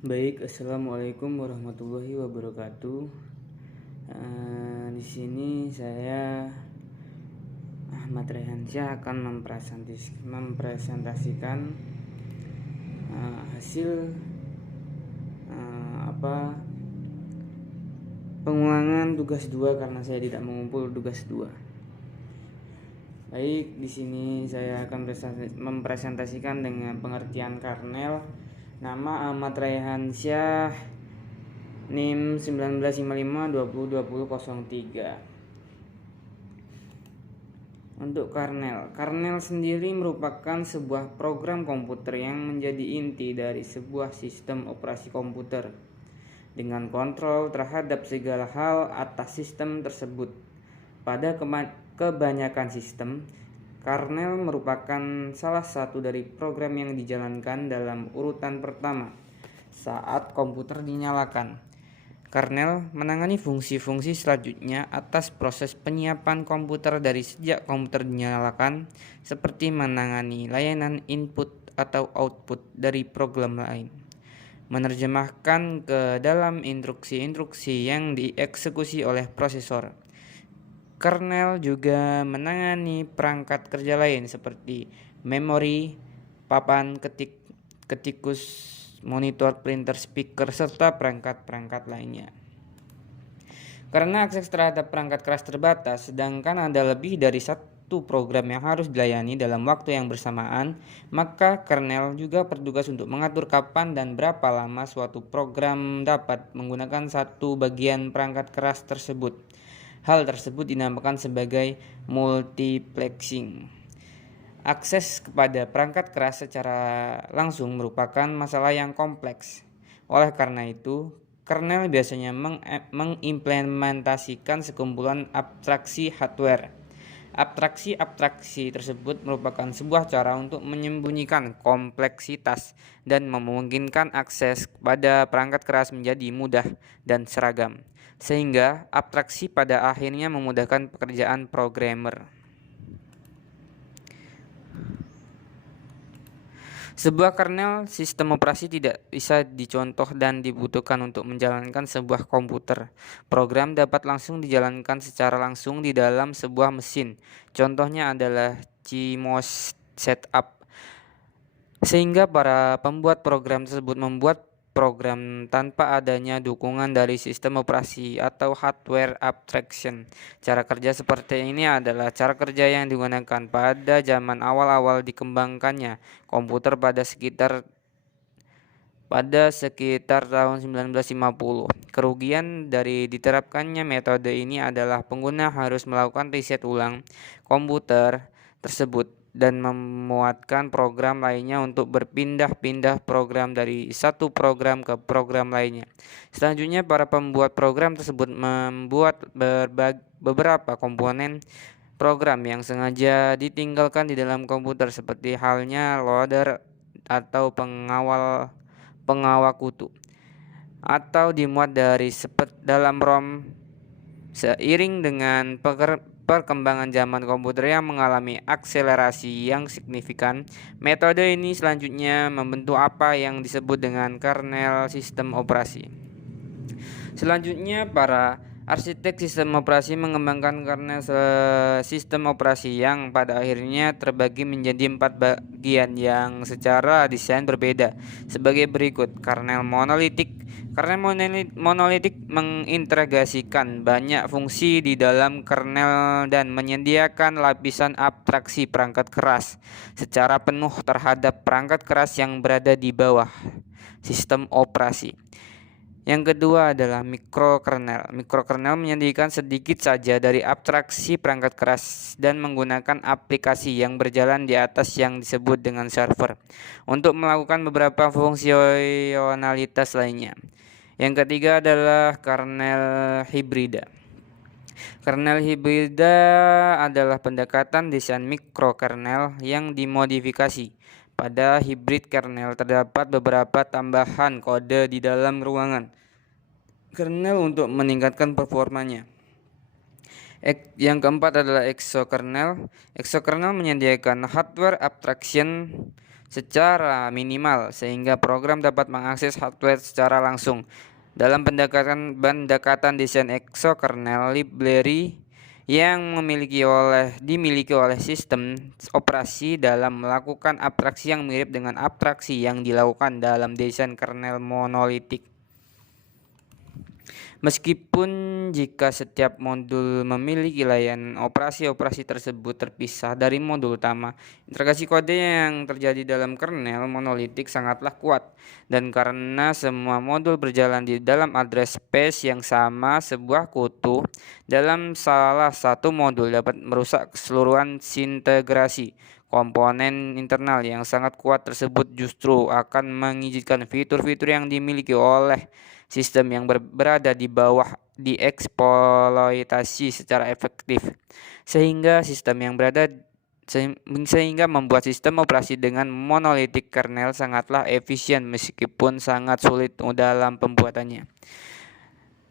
Baik, assalamualaikum warahmatullahi wabarakatuh. Di sini saya Ahmad Rehansyah akan mempresentasikan hasil pengulangan tugas 2 karena saya tidak mengumpul tugas 2. Baik, di sini saya akan mempresentasikan dengan pengertian kernel. Nama Ahmad Rehansyah, NIM 1955 202003. Untuk kernel sendiri merupakan sebuah program komputer yang menjadi inti dari sebuah sistem operasi komputer dengan kontrol terhadap segala hal atas sistem tersebut. Pada kebanyakan sistem, kernel merupakan salah satu dari program yang dijalankan dalam urutan pertama saat komputer dinyalakan. Kernel menangani fungsi-fungsi selanjutnya atas proses penyiapan komputer dari sejak komputer dinyalakan, seperti menangani layanan input atau output dari program lain, menerjemahkan ke dalam instruksi-instruksi yang dieksekusi oleh prosesor. Kernel juga menangani perangkat kerja lain seperti memori, papan ketik, ketikus, monitor, printer, speaker, serta perangkat-perangkat lainnya. Karena akses terhadap perangkat keras terbatas, sedangkan ada lebih dari satu program yang harus dilayani dalam waktu yang bersamaan, maka kernel juga bertugas untuk mengatur kapan dan berapa lama suatu program dapat menggunakan satu bagian perangkat keras tersebut. Hal tersebut dinamakan sebagai multiplexing. Akses kepada perangkat keras secara langsung merupakan masalah yang kompleks. Oleh karena itu, kernel biasanya mengimplementasikan sekumpulan abstraksi hardware. Abstraksi tersebut merupakan sebuah cara untuk menyembunyikan kompleksitas dan memungkinkan akses kepada perangkat keras menjadi mudah dan seragam, sehingga abstraksi pada akhirnya memudahkan pekerjaan programmer. Sebuah kernel sistem operasi tidak bisa dicontoh dan dibutuhkan untuk menjalankan sebuah komputer. Program dapat langsung dijalankan secara langsung di dalam sebuah mesin. Contohnya adalah CMOS setup. Sehingga para pembuat program tersebut membuat program tanpa adanya dukungan dari sistem operasi atau hardware abstraction. Cara kerja seperti ini adalah cara kerja yang digunakan pada zaman awal-awal dikembangkannya komputer pada sekitar tahun 1950. Kerugian dari diterapkannya metode ini adalah pengguna harus melakukan riset ulang komputer tersebut dan memuatkan program lainnya untuk berpindah-pindah program dari satu program ke program lainnya. Selanjutnya, para pembuat program tersebut membuat beberapa komponen program yang sengaja ditinggalkan di dalam komputer, seperti halnya loader atau pengawal kutu, atau dimuat dari dalam ROM. Seiring dengan perkembangan zaman komputer yang mengalami akselerasi yang signifikan, metode ini selanjutnya membentuk apa yang disebut dengan kernel sistem operasi. Selanjutnya, para arsitek sistem operasi mengembangkan kernel sistem operasi yang pada akhirnya terbagi menjadi 4 bagian yang secara desain berbeda sebagai berikut. Kernel monolitik. Kernel monolitik mengintegrasikan banyak fungsi di dalam kernel dan menyediakan lapisan abstraksi perangkat keras secara penuh terhadap perangkat keras yang berada di bawah sistem operasi. Yang kedua adalah mikrokernel. Mikrokernel menyediakan sedikit saja dari abstraksi perangkat keras dan menggunakan aplikasi yang berjalan di atas yang disebut dengan server untuk melakukan beberapa fungsionalitas lainnya. Yang ketiga adalah kernel hibrida. Kernel hibrida adalah pendekatan desain mikrokernel yang dimodifikasi. Pada hybrid kernel terdapat beberapa tambahan kode di dalam ruangan kernel untuk meningkatkan performanya. Yang keempat adalah exokernel. Exokernel menyediakan hardware abstraction secara minimal sehingga program dapat mengakses hardware secara langsung. Dalam pendekatan desain exokernel library yang dimiliki oleh sistem operasi dalam melakukan abstraksi yang mirip dengan abstraksi yang dilakukan dalam desain kernel monolitik. Meskipun jika setiap modul memiliki layanan operasi tersebut terpisah dari modul utama, integrasi kode yang terjadi dalam kernel monolitik sangatlah kuat. Dan karena semua modul berjalan di dalam address space yang sama, sebuah kutu dalam salah satu modul dapat merusak keseluruhan integrasi. Komponen internal yang sangat kuat tersebut justru akan mengizinkan fitur-fitur yang dimiliki oleh sistem yang berada di bawah dieksploitasi secara efektif, sehingga membuat sistem operasi dengan monolitik kernel sangatlah efisien meskipun sangat sulit dalam pembuatannya.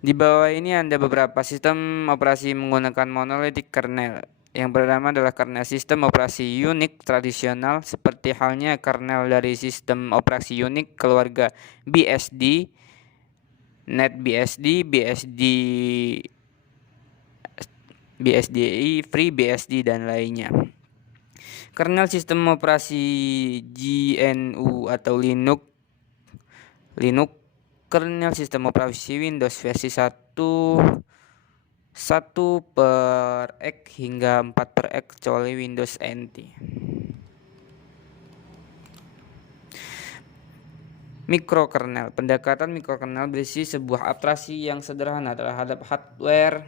Di bawah ini ada beberapa sistem operasi menggunakan monolitik kernel. Yang pertama adalah kernel sistem operasi Unix tradisional, seperti halnya kernel dari sistem operasi Unix keluarga BSD, NetBSD, BSDI, FreeBSD, dan lainnya. Kernel sistem operasi GNU atau Linux, kernel sistem operasi Windows versi 1/X hingga 4/X kecuali Windows NT. Mikrokernel. Pendekatan mikrokernel berisi sebuah abstraksi yang sederhana terhadap hardware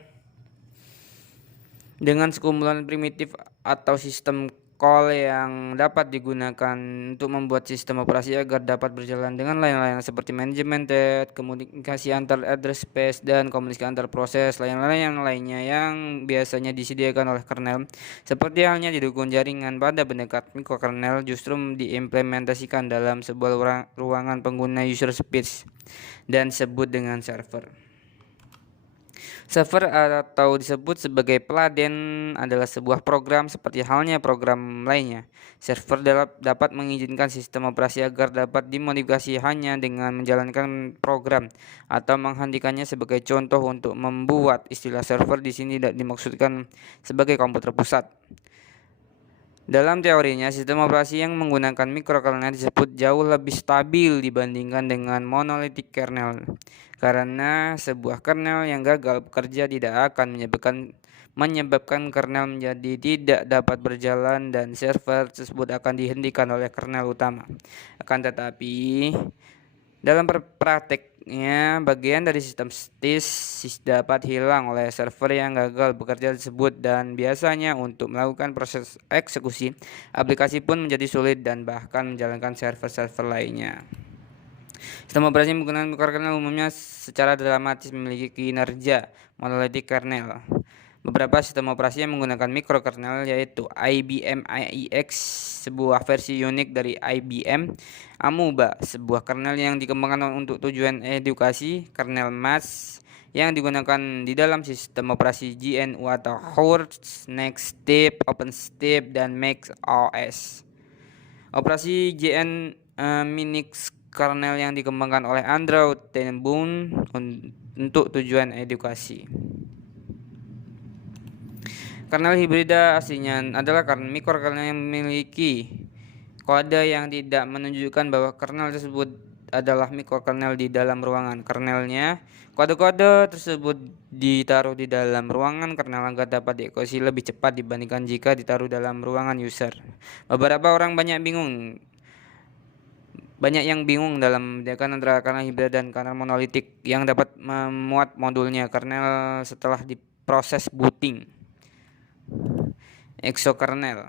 dengan sekumpulan primitif atau sistem call yang dapat digunakan untuk membuat sistem operasi agar dapat berjalan dengan layanan seperti manajemen tab, komunikasi antar address space, dan komunikasi antar proses. Layanan lainnya yang biasanya disediakan oleh kernel, seperti halnya didukung jaringan pada pendekatan mikrokernel, justru diimplementasikan dalam sebuah ruangan pengguna user space dan disebut dengan server. Server atau disebut sebagai peladen adalah sebuah program seperti halnya program lainnya. Server dapat mengizinkan sistem operasi agar dapat dimodifikasi hanya dengan menjalankan program atau menghentikannya. Sebagai contoh, untuk membuat istilah server di sini dimaksudkan sebagai komputer pusat. Dalam teorinya, sistem operasi yang menggunakan mikrokernel disebut jauh lebih stabil dibandingkan dengan monolitik kernel, karena sebuah kernel yang gagal bekerja tidak akan menyebabkan kernel menjadi tidak dapat berjalan dan server tersebut akan dihentikan oleh kernel utama. Akan tetapi, dalam prakteknya, bagian dari sistem statis dapat hilang oleh server yang gagal bekerja tersebut, dan biasanya untuk melakukan proses eksekusi, aplikasi pun menjadi sulit dan bahkan menjalankan server-server lainnya. Sistem operasi menggunakan mikrokernel umumnya secara dramatis memiliki kinerja monolitik kernel. Beberapa sistem operasi yang menggunakan mikrokernel yaitu IBM AIX, sebuah versi Unix dari IBM, Amoeba, sebuah kernel yang dikembangkan untuk tujuan edukasi, kernel MAS yang digunakan di dalam sistem operasi GNU atau Hurst, NextStep, OpenStep, dan macOS. Operasi Minix kernel yang dikembangkan oleh Andrew Tenenbaum untuk tujuan edukasi. Kernel hibrida aslinya adalah mikrokernel yang memiliki kode yang tidak menunjukkan bahwa kernel tersebut adalah mikrokernel di dalam ruangan kernelnya. Kode-kode tersebut ditaruh di dalam ruangan kernel agar dapat dieksekusi lebih cepat dibandingkan jika ditaruh dalam ruangan user. Beberapa orang banyak yang bingung dalam membedakan antara kernel hibrida dan kernel monolitik yang dapat memuat modulnya kernel setelah diproses booting. Exokernel.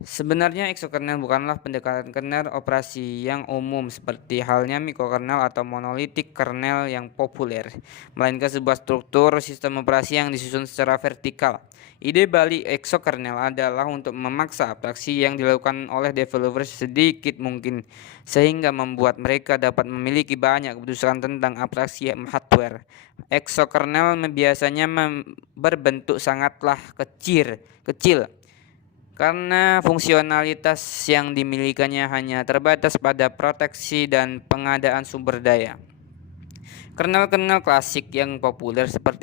Sebenarnya exokernel bukanlah pendekatan kernel operasi yang umum seperti halnya mikrokernel atau monolitik kernel yang populer, melainkan sebuah struktur sistem operasi yang disusun secara vertikal. Ide balik exokernel adalah untuk memaksa abstraksi yang dilakukan oleh developer sedikit mungkin, sehingga membuat mereka dapat memiliki banyak keputusan tentang abstraksi hardware. Exokernel biasanya berbentuk sangatlah kecil, karena fungsionalitas yang dimilikinya hanya terbatas pada proteksi dan pengadaan sumber daya. Kernel-kernel klasik yang populer seperti